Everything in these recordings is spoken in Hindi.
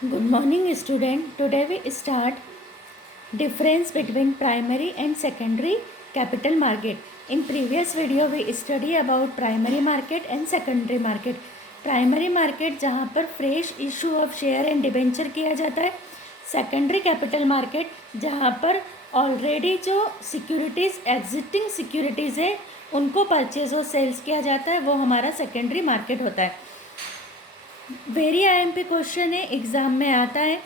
Good morning, student. Today we start difference between primary and secondary capital market. In previous video we study about primary market and secondary market. Primary market जहाँ पर fresh issue of share and debenture किया जाता है. सेकेंडरी कैपिटल मार्केट जहाँ पर ऑलरेडी जो सिक्योरिटीज़ एग्जिस्टिंग सिक्योरिटीज़ है उनको परचेज और सेल्स किया जाता है, वो हमारा सेकेंडरी मार्केट होता है. वेरी IMP क्वेश्चन है, एग्ज़ाम में आता है.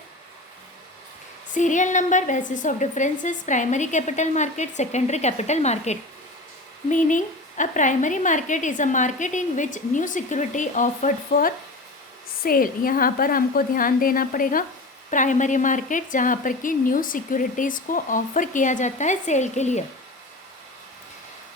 Serial number, basis of differences, primary capital market, secondary capital market. Meaning, a primary market is a market in which new security offered for sale. यहाँ पर हमको ध्यान देना पड़ेगा. प्राइमरी मार्केट जहाँ पर कि न्यू सिक्योरिटीज़ को ऑफर किया जाता है सेल के लिए.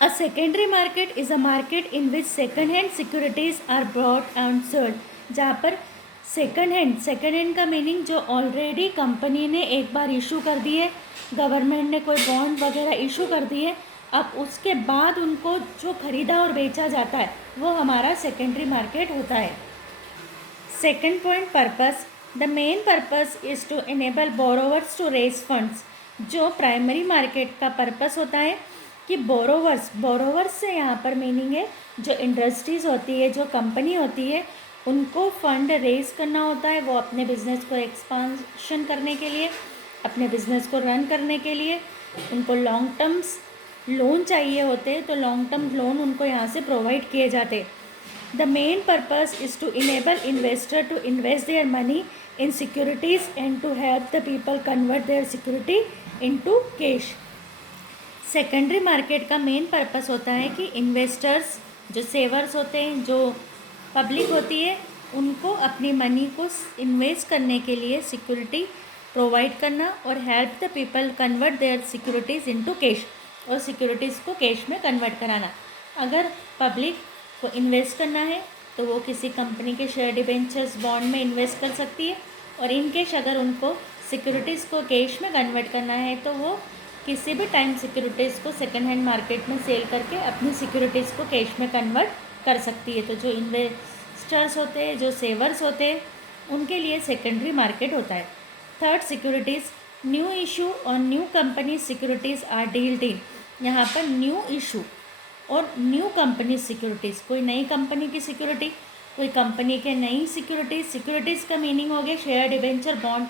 A secondary market is a market in which second hand securities are brought and sold. जहाँ पर सेकेंड हैंड का मीनिंग जो ऑलरेडी कंपनी ने एक बार इशू कर दिए, गवर्नमेंट ने कोई बॉन्ड वगैरह इशू कर दिए, अब उसके बाद उनको जो खरीदा और बेचा जाता है वो हमारा सेकेंडरी मार्केट होता है. Second point, purpose. The main purpose is to enable borrowers to raise funds. जो प्राइमरी मार्केट का पर्पस होता है कि बोरोवर्स से यहाँ पर मीनिंग है जो इंडस्ट्रीज़ होती है, जो कंपनी होती है, उनको फंड रेज करना होता है. वो अपने बिज़नेस को एक्सपांशन करने के लिए, अपने बिज़नेस को रन करने के लिए उनको लॉन्ग टर्म्स लोन चाहिए होते हैं, तो लॉन्ग टर्म लोन उनको यहाँ से प्रोवाइड किए जाते. The main purpose is to enable investor to invest their money in securities and to help the people convert their security into cash. Secondary market का मेन पर्पस होता है कि इन्वेस्टर्स, जो सेवर्स होते हैं, जो पब्लिक होती है, उनको अपनी मनी को इन्वेस्ट करने के लिए सिक्योरिटी प्रोवाइड करना और help the people convert there securities into cash, और सिक्योरिटीज़ को कैश में कन्वर्ट कराना. अगर पब्लिक को इन्वेस्ट करना है तो वो किसी कंपनी के शेयर डिबेंचर्स बॉन्ड में इन्वेस्ट कर सकती है, और इन केस अगर उनको सिक्योरिटीज़ को कैश में कन्वर्ट करना है तो वो किसी भी टाइम सिक्योरिटीज़ को सेकेंड हैंड मार्केट में सेल करके अपनी सिक्योरिटीज़ को कैश में कन्वर्ट कर सकती है. तो जो इन्वेस्टर्स होते हैं, जो सेवर्स होते हैं, उनके लिए सेकेंडरी मार्केट होता है. Third, securities. न्यू इशू और new company securities are dealt in. यहाँ पर न्यू इशू और न्यू कंपनी सिक्योरिटीज़, कोई नई कंपनी की सिक्योरिटी, कोई कंपनी के नई सिक्योरिटीज़ का मीनिंग हो गया शेयर डिबेंचर बॉन्ड,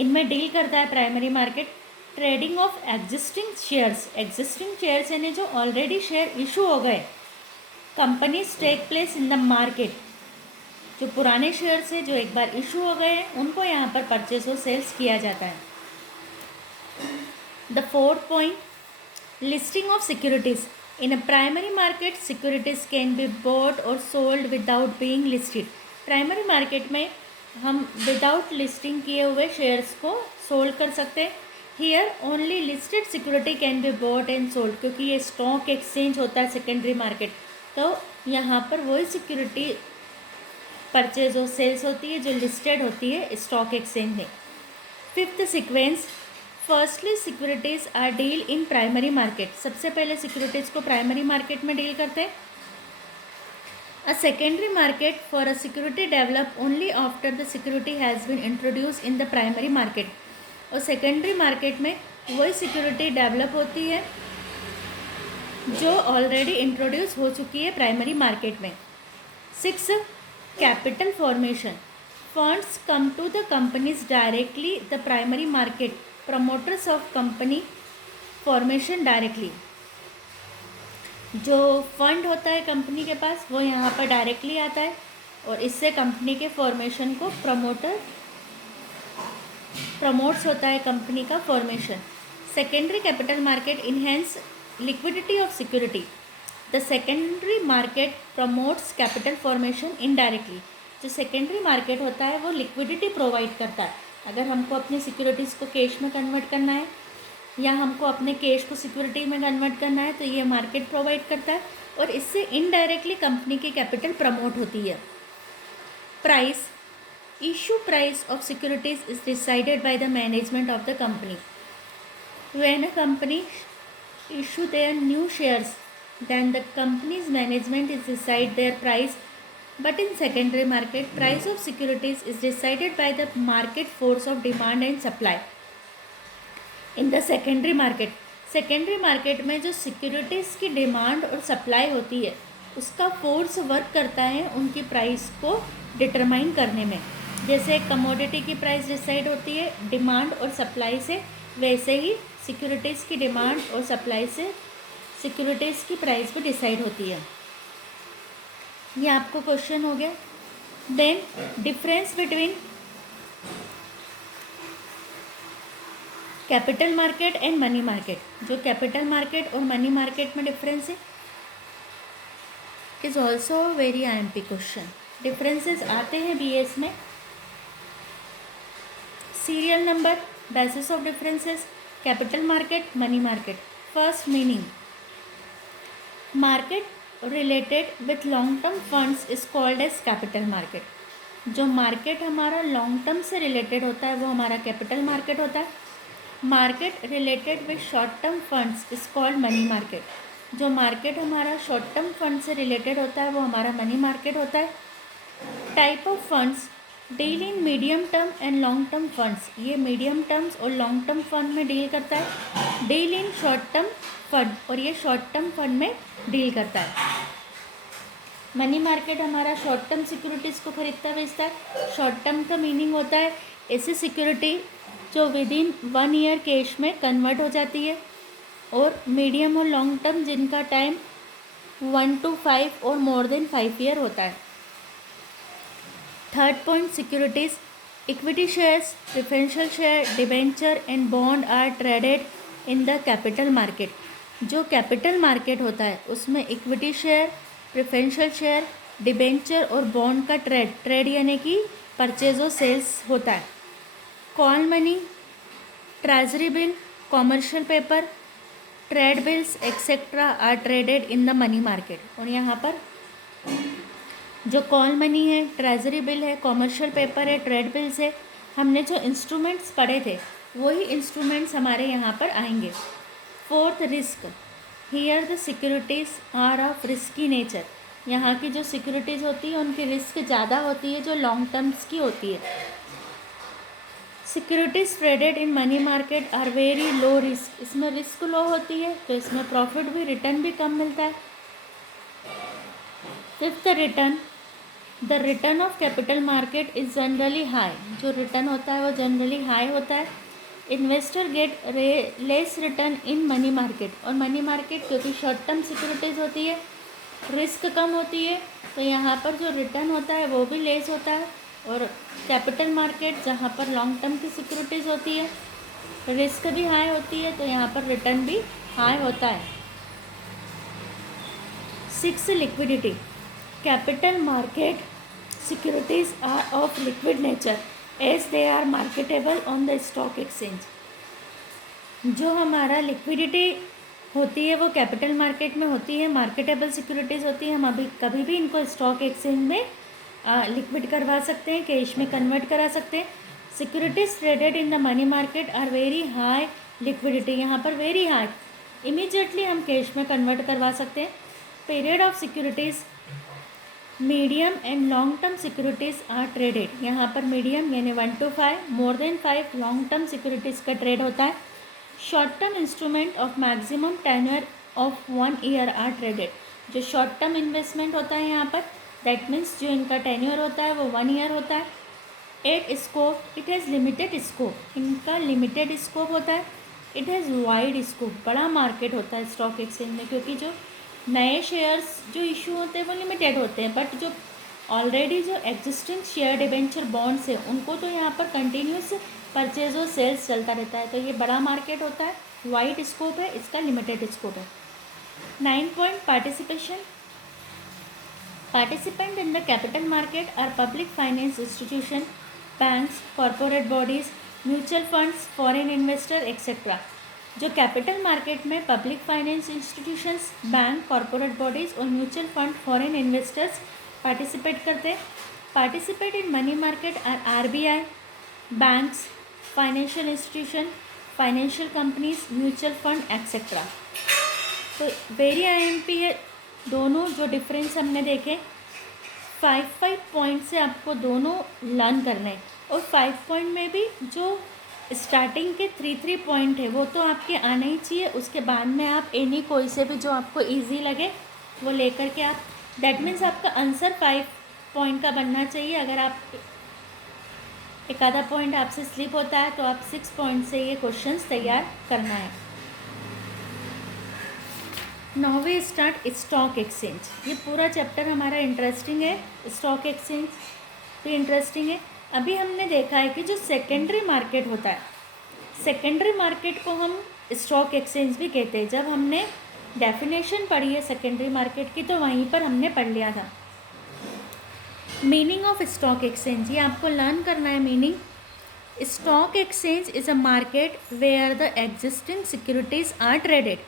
इनमें डील करता है primary market. Trading of existing shares यानी जो ऑलरेडी शेयर इशू हो गए, companies take place in the market. जो पुराने शेयर्स है जो एक बार इशू हो गए हैं उनको यहाँ पर परचेज और सेल्स किया जाता है. The fourth point, listing of securities. In a primary market securities can be bought और sold without being listed. Primary market में हम विदाउट लिस्टिंग किए हुए शेयर्स को सोल्ड कर सकते हैं. Here only listed security can be bot and sold, क्योंकि ये स्टॉक एक्सचेंज होता है सेकेंडरी मार्केट, तो यहाँ पर वही सिक्योरिटी परचेज और सेल्स होती है जो लिस्टेड होती है स्टॉक एक्सचेंज में. Fifth sequence, firstly securities are deal in primary market. सबसे पहले सिक्योरिटीज़ को प्राइमरी मार्केट में डील करते हैं. A secondary market for a security develop only after the security has been introduce in the primary market. और सेकेंडरी मार्केट में वही सिक्योरिटी डेवलप होती है जो ऑलरेडी इंट्रोड्यूस हो चुकी है प्राइमरी मार्केट में. Six, capital formation. Funds come to the companies directly. The primary market promoters of company formation directly. जो फंड होता है कंपनी के पास वो यहाँ पर डायरेक्टली आता है और इससे कंपनी के फॉर्मेशन को प्रमोट्स होता है कंपनी का formation. Secondary capital market enhance liquidity of security. The secondary market promotes capital formation indirectly. जो सेकेंडरी मार्केट होता है वो लिक्विडिटी प्रोवाइड करता है. अगर हमको अपनी सिक्योरिटीज़ को कैश में कन्वर्ट करना है या हमको अपने कैश को सिक्योरिटी में कन्वर्ट करना है तो ये मार्केट प्रोवाइड करता है और इससे इनडायरेक्टली कंपनी की कैपिटल प्रमोट होती है. Price. issue price of securities is decided by the management of the company. When a company issue their new shares, then the company's management is decide their price But in secondary market, price of securities is decided by the market force of demand and supply. In the secondary market में जो सिक्योरिटीज़ की डिमांड और सप्लाई होती है उसका फोर्स वर्क करता है उनकी प्राइस को डिटरमाइन करने में। जैसे कमोडिटी की प्राइस डिसाइड होती है डिमांड और सप्लाई से, वैसे ही सिक्योरिटीज़ की डिमांड और सप्लाई से सिक्योरिटीज़ की प्राइस भी डिसाइड होती है। ये आपको क्वेश्चन हो गया। Then difference between capital market and money market, जो कैपिटल मार्केट और मनी मार्केट में डिफरेंस है is also very IMP question. Differences आते हैं BS में। Serial number, basis of differences, capital market, money market. First meaning, market related with long term funds is called as capital market. जो मार्केट हमारा लॉन्ग टर्म से रिलेटेड होता है वो हमारा कैपिटल मार्केट होता है। Market related with short term funds is called money market. जो मार्केट हमारा शॉर्ट टर्म फंड से रिलेटेड होता है वो हमारा मनी मार्केट होता है। Type of funds, deal in medium term and long term funds. ये मीडियम टर्म्स और लॉन्ग टर्म फंड में डील करता है। Deal in short term fund, और ये शॉर्ट टर्म फंड में डील करता है। मनी मार्केट हमारा शॉर्ट टर्म सिक्योरिटीज़ को खरीदता बेचता है। शॉर्ट टर्म का मीनिंग होता है ऐसी सिक्योरिटी जो विद इन 1 ईयर कैश में कन्वर्ट हो जाती है, और मीडियम और लॉन्ग टर्म जिनका टाइम 1 to 5 और मोर देन 5 ईयर होता है। Third point, securities, equity shares, preferential share, debenture and bond are traded in the capital market. जो कैपिटल मार्केट होता है उसमें equity share, preferential share, debenture और बॉन्ड का ट्रेड यानी कि परचेज और सेल्स होता है। Call money, treasury bill, commercial paper, trade bills etcetera are traded in the money market. और यहाँ पर जो कॉल मनी है, ट्रेजरी बिल है, कॉमर्शियल पेपर है, ट्रेड बिल्स है, हमने जो इंस्ट्रूमेंट्स पढ़े थे वही इंस्ट्रूमेंट्स हमारे यहाँ पर आएंगे। Fourth, risk, here the securities are of risky nature. यहाँ की जो सिक्योरिटीज़ होती है उनकी रिस्क ज़्यादा होती है जो लॉन्ग टर्म्स की होती है। Securities traded in money market are very low risk. इसमें रिस्क लो होती है तो इसमें प्रॉफिट भी, रिटर्न भी कम मिलता है। Fifth, return, the return of capital market is generally high. जो रिटर्न होता है वो जनरली हाई होता है। इन्वेस्टर गेट लेस रिटर्न इन मनी मार्केट। और मनी मार्केट क्योंकि शॉर्ट टर्म सिक्योरिटीज़ होती है, रिस्क कम होती है, तो यहाँ पर जो रिटर्न होता है वो भी लेस होता है। और कैपिटल मार्केट जहाँ पर लॉन्ग टर्म की सिक्योरिटीज़ होती है, रिस्क भी हाई होती है, तो यहाँ पर रिटर्न भी हाई होता है। 6, liquidity, capital market securities are of liquid nature as they are marketable on the stock exchange. जो हमारा लिक्विडिटी होती है वो कैपिटल मार्केट में होती है, मार्केटेबल सिक्योरिटीज़ होती है। हम अभी कभी भी इनको स्टॉक एक्सचेंज में लिक्विड करवा सकते हैं, कैश में कन्वर्ट करा सकते हैं। Securities traded in the money market are very high liquidity. यहाँ पर वेरी हाई, इमीजिएटली हम कैश में कन्वर्ट करवा सकते हैं। Period of securities, medium and long term securities are traded. यहाँ पर मीडियम यानी 1 to 5, more than 5 long term securities का ट्रेड होता है। Short term instrument of maximum tenure of 1 year are traded. जो शॉर्ट टर्म इन्वेस्टमेंट होता है यहाँ पर, दैट मीन्स जो इनका टेन्योर होता है वो 1 ईयर होता है। 8, scope, it has limited scope. इनका लिमिटेड स्कोप होता है। इट हैज़ वाइड स्कोप, बड़ा मार्केट होता है स्टॉक एक्सचेंज में, क्योंकि जो नए शेयर्स जो इशू होते हैं वो लिमिटेड होते हैं, बट जो ऑलरेडी जो एग्जिस्टिंग शेयर, डिबेंचर, बॉन्ड्स है उनको तो यहाँ पर कंटिन्यूस परचेज और सेल्स चलता रहता है। तो ये बड़ा मार्केट होता है, वाइड स्कोप है, इसका लिमिटेड स्कोप है। 9 point, participation, participant in the capital market are public finance institution, banks, corporate bodies, mutual funds, foreign investor etcetera. जो कैपिटल मार्केट में public finance institutions, bank, corporate bodies और mutual fund, foreign investors participate करते हैं। Participate in money market are RBI, banks, financial institution, financial companies, mutual fund etcetera. तो वेरी IMP है दोनों जो डिफरेंस हमने देखे। 5 पॉइंट से आपको दोनों लर्न करना है, और 5 पॉइंट में भी जो स्टार्टिंग के 3 पॉइंट है वो तो आपके आने ही चाहिए। उसके बाद में आप एनी कोई से भी जो आपको इजी लगे वो लेकर के आप, दैट मीन्स आपका आंसर 5 पॉइंट का बनना चाहिए। अगर आप एक आधा पॉइंट आपसे स्लिप होता है तो आप 6 पॉइंट से ये क्वेश्चंस तैयार करना है। Now we start stock exchange. ये पूरा चैप्टर हमारा इंटरेस्टिंग है, स्टॉक एक्सचेंज भी इंटरेस्टिंग है। अभी हमने देखा है कि जो सेकेंडरी मार्केट होता है, सेकेंडरी मार्केट को हम स्टॉक एक्सचेंज भी कहते हैं। जब हमने डेफिनेशन पढ़ी है सेकेंडरी मार्केट की तो वहीं पर हमने पढ़ लिया था। मीनिंग ऑफ स्टॉक एक्सचेंज, ये आपको लर्न करना है meaning. Stock exchange is a market where the existing securities are traded.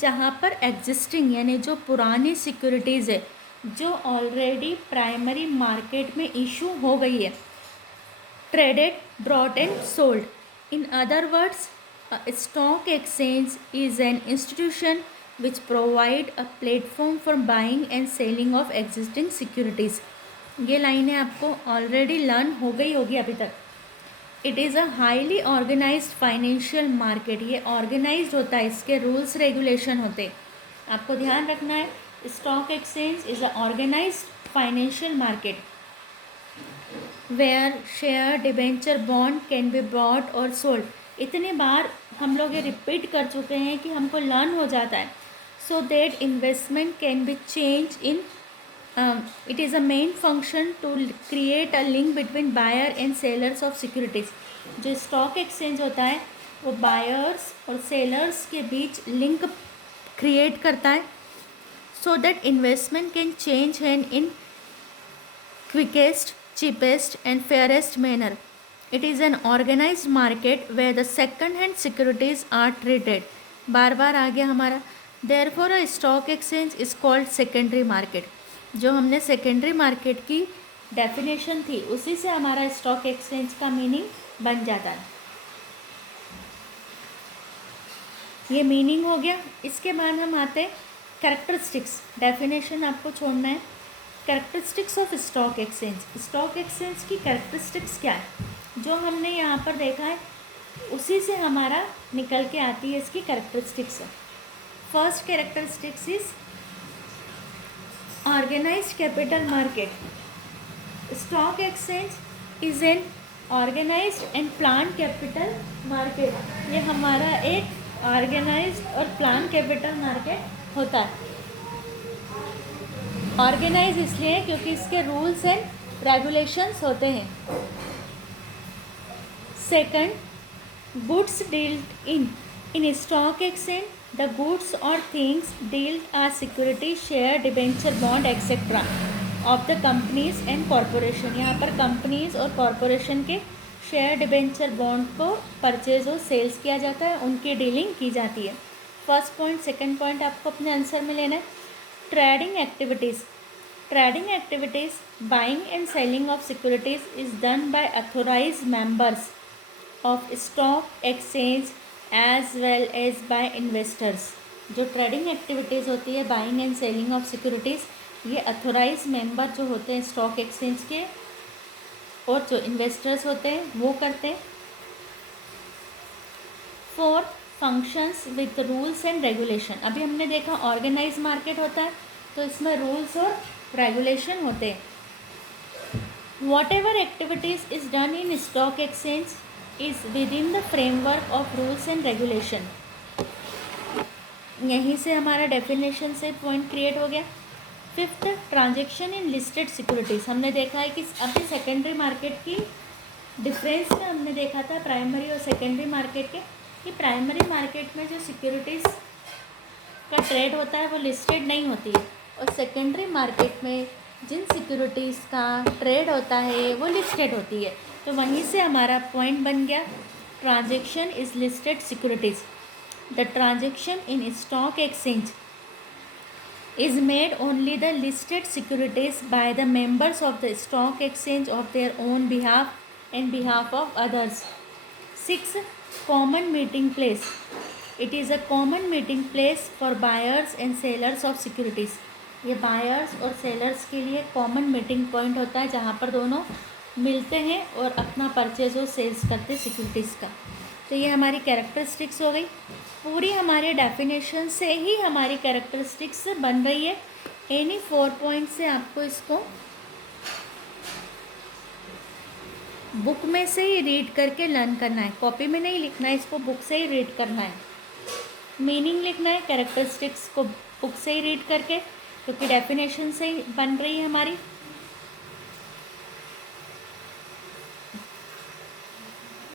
जहाँ पर एग्जिस्टिंग यानी जो पुरानी सिक्योरिटीज़ है जो ऑलरेडी प्राइमरी मार्केट में इशू हो गई है, traded, brought and sold. In other words, a stock exchange is an institution which provide a platform for buying and selling of existing securities. ये लाइनें आपको ऑलरेडी लर्न हो गई होगी अभी तक। It is a highly organised financial market. ये ऑर्गेनाइज्ड होता है, इसके रूल्स रेगुलेशन होते हैं, आपको ध्यान रखना है। Stock exchange is a organised financial market where share, debenture, bond can be bought और सोल्ड। इतने बार हम लोग ये रिपीट कर चुके हैं कि हमको लर्न हो जाता है। So that investment can be change in, it is a main function to create a link between buyer and sellers of securities. जो स्टॉक एक्सचेंज होता है वो बायर्स और सेलर्स के बीच लिंक क्रिएट करता है, so that investment can change hand in quickest, cheapest and fairest manner. It is an organized market where the second-hand securities are traded. बार बार आ गया हमारा। Therefore, a stock exchange is called secondary market. जो हमने secondary market की definition थी उसी से हमारा stock exchange का meaning बन जाता है। ये meaning हो गया। इसके बाद हम आते हैं characteristics। definition आपको छोड़ना है। Characteristics of stock exchange, stock exchange की कैरेक्टरिस्टिक्स क्या है, जो हमने यहाँ पर देखा है उसी से हमारा निकल के आती है इसकी characteristics. First characteristics is organised capital market. Stock exchange is an organised and plan capital market. ये हमारा एक ऑर्गेनाइज्ड और प्लान कैपिटल मार्केट होता है। ऑर्गेनाइज इसलिए क्योंकि इसके रूल्स एंड रेगुलेशंस होते हैं। Second, goods dealt in stock exchange, the goods और things dealt are security, share, debenture, bond etcetera of the companies and corporation. यहाँ पर कंपनीज और कॉरपोरेशन के शेयर, डिबेंचर, बॉन्ड को परचेज और सेल्स किया जाता है, उनकी डीलिंग की जाती है। First point. सेकंड पॉइंट आपको अपने आंसर में लेना है। Trading activities, trading activities, buying and selling of securities is done by authorized members of stock exchange as well as by investors. जो ट्रेडिंग एक्टिविटीज़ होती है buying and selling of securities, ये अथोराइज मेंबर जो होते हैं स्टॉक एक्सचेंज के और जो इन्वेस्टर्स होते हैं वो करते हैं। Fourth, functions with rules and regulation. अभी हमने देखा ऑर्गेनाइज मार्केट होता है तो इसमें रूल्स और रेगुलेशन होते हैं। What ever activities is done in stock exchange is with in the framework of rules and regulation. यहीं से हमारा डेफिनेशन से पॉइंट क्रिएट हो गया। Fifth, transaction in listed securities. हमने देखा है कि अभी सेकेंडरी मार्केट की डिफरेंस में हमने देखा था प्राइमरी और सेकेंडरी मार्केट के, कि प्राइमरी मार्केट में जो सिक्योरिटीज़ का ट्रेड होता है वो लिस्टेड नहीं होती है, और सेकेंडरी मार्केट में जिन सिक्योरिटीज़ का ट्रेड होता है वो लिस्टेड होती है। तो वहीं से हमारा पॉइंट बन गया, transaction is listed securities. The transaction in stock exchange is made only the listed securities by the members of the stock exchange of their own behalf and behalf of others. 6. Common meeting place. It is a common meeting place for buyers and sellers of securities. ये बायर्स और सेलर्स के लिए कॉमन मीटिंग पॉइंट होता है जहाँ पर दोनों मिलते हैं और अपना परचेज और सेल्स करते सिक्योरिटीज़ का। तो ये हमारी कैरेक्टरिस्टिक्स हो गई। पूरी हमारे डेफिनेशन से ही हमारी कैरेक्टरिस्टिक्स बन रही है। एनी 4 पॉइंट से आपको इसको बुक में से ही रीड करके लर्न करना है, कॉपी में नहीं लिखना है, इसको बुक से ही रीड करना है। मीनिंग लिखना है कैरेक्टरिस्टिक्स को बुक से ही रीड करके, क्योंकि डेफिनेशन से ही बन रही है हमारी।